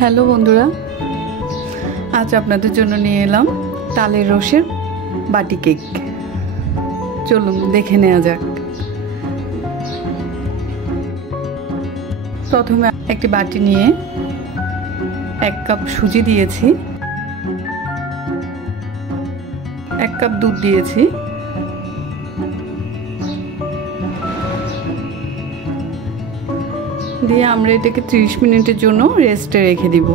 Hello বন্ধুরা, আজ আপনাদের জন্য নিয়ে এলাম তালের রসের বাটি কেক। চলুন দেখে নেওয়া যাক। প্রথমে একটি বাটি নিয়ে 1 কাপ সুজি দিয়েছি, 1 কাপ দুধ দিয়েছি, দিয়ে আমরা এটাকে 30 মিনিটের জন্য রেস্টে রেখে দিব।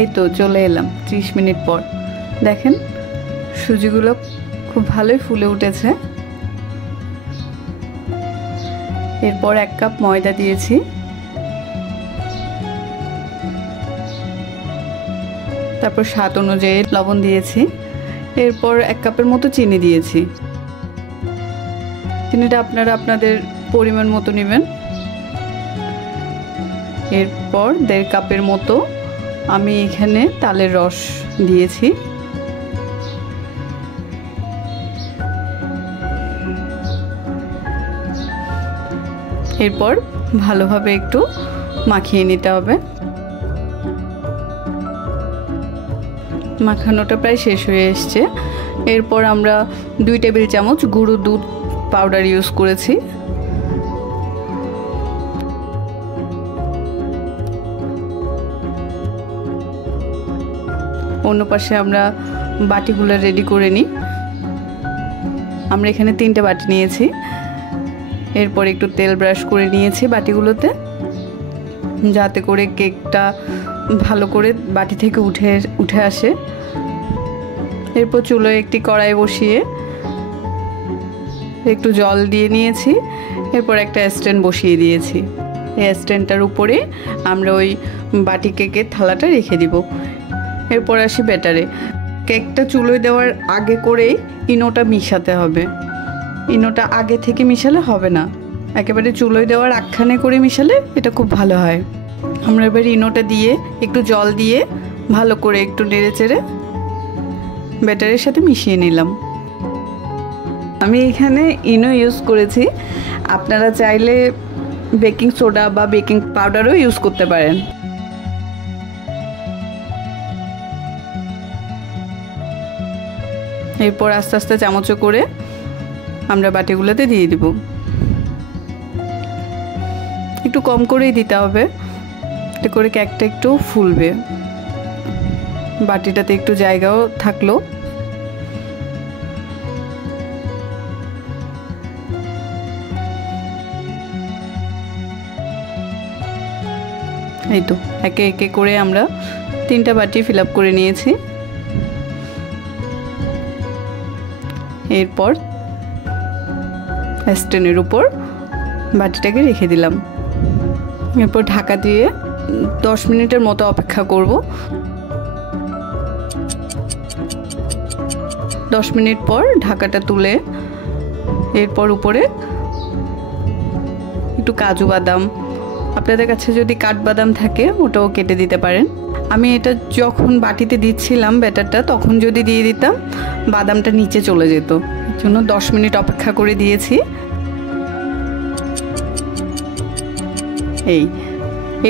এই তো চলে এলাম 30 মিনিট পর। দেখেন সুজিগুলো খুব ভালোই ফুলে উঠেছে। এরপর 1 কাপ ময়দা দিয়েছি, তারপর স্বাদ অনুযায়ী লবণ দিয়েছি, এরপর 1 কাপের মতো চিনি দিয়েছি। চিনিটা আপনারা আপনাদের পরিমাণ মতো নেবেন। এরপর 1.5 কাপের মতো আমি এখানে তালের রস দিয়েছি। এরপর ভালোভাবে একটু মাখিয়ে নিতে হবে। মাখানোটা প্রায় শেষ হয়ে এসছে। এরপর আমরা 2 টেবিল চামচ গুঁড়ো দুধ পাউডার ইউজ করেছি। অন্য পাশে আমরা বাটিগুলো রেডি করে নিই। আমরা এখানে 3টে বাটি নিয়েছি। এরপর একটু তেল ব্রাশ করে নিয়েছি বাটিগুলোতে, যাতে করে কেকটা ভালো করে বাটি থেকে উঠে আসে। এরপর চুলোয় একটি কড়াই বসিয়ে একটু জল দিয়ে নিয়েছি। এরপর একটা স্ট্যান্ড বসিয়ে দিয়েছি। এই স্ট্যান্ডটার উপরে আমরা ওই বাটি কেকের থালাটা রেখে দিব। এরপর আসি ব্যাটারে। কেকটা চুলোয় দেওয়ার আগে করেই ইনোটা মিশাতে হবে। ইনোটা আগে থেকে মিশালে হবে না, একেবারে চুলোয় দেওয়ার আগখানে করে মিশালে এটা খুব ভালো হয়। আমরা এবার ইনোটা দিয়ে একটু জল দিয়ে ভালো করে একটু নেড়ে চেড়ে ব্যাটারের সাথে মিশিয়ে নিলাম। আমি এখানে ইনো ইউজ করেছি, আপনারা চাইলে বেকিং সোডা বা বেকিং পাউডারও ইউজ করতে পারেন। এরপর আস্তে আস্তে চামচে করে আমরা বাটিগুলোতে দিয়ে দিব। একটু কম করেই দিতে হবে, এতে করে কেকটা একটু ফুলবে, বাটিটাতে একটু জায়গাও থাকলো। এই তো একে একে করে আমরা 3টা বাটি ফিল আপ করে নিয়েছি। এরপর স্ট্যান্ডের উপর বাটিটাকে রেখে দিলাম। এরপর ঢাকা দিয়ে 10 মিনিটের মতো অপেক্ষা করব। 10 মিনিট পর ঢাকাটা তুলে এরপর উপরে একটু কাজু বাদাম, আপনাদের কাছে যদি কাঠবাদাম থাকে ওটাও কেটে দিতে পারেন। আমি এটা যখন বাটিতে দিচ্ছিলাম ব্যাটারটা, তখন যদি দিয়ে দিতাম বাদামটা নিচে চলে যেত, এর জন্য 10 মিনিট অপেক্ষা করে দিয়েছি।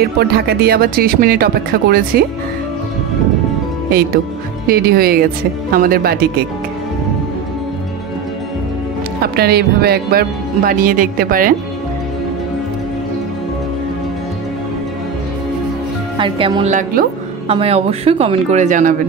এরপর ঢাকা দিয়ে আবার 30 মিনিট অপেক্ষা করেছি। এই তো রেডি হয়ে গেছে আমাদের বাটি কেক। আপনারা এইভাবে একবার বানিয়ে দেখতে পারেন, আর কেমন লাগলো আমায় অবশ্যই কমেন্ট করে জানাবেন।